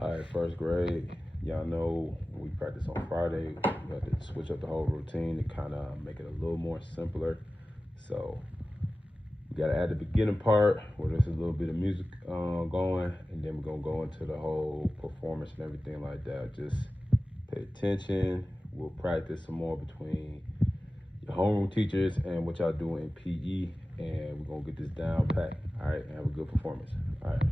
All right, first grade. Y'all know we practice on Friday. We have to switch up the whole routine to kind of make it a little more simpler. So we got to add the beginning part where there's a little bit of music going, and then we're gonna go into the whole performance and everything like that. Just pay attention. We'll practice some more between your homeroom teachers and what y'all doing in PE, and we're gonna get this down pat. All right, and have a good performance. All right.